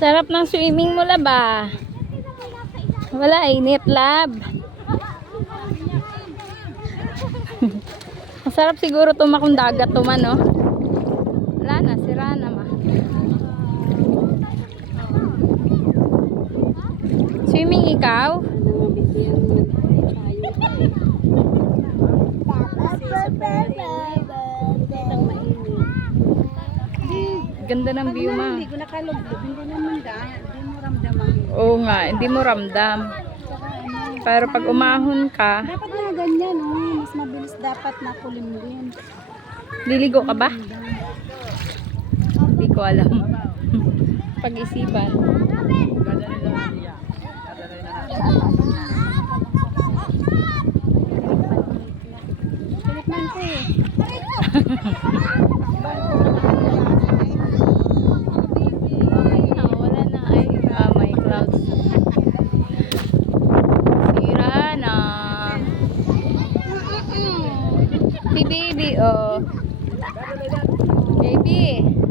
Sarap ng swimming mo ba? Wala, init lab. Masarap siguro tumakong dagat tuman, no? Wala na, sira na ma. Swimming ikaw? Ganda ng view ma. Hindi ko nakalublob, hindi naman dahil, hindi mo ramdaman. Oo nga, hindi mo ramdam. Pero pag umahon ka, Dapat mga ganyan, oh. mas mabilis dapat na kulimlim. liligo ka ba? Hindi ko alam. Pag-isipan. Kulit man ko eh. Na, wala na. Ay, ah, may clouds. Sira na. Si baby, oh. Baby.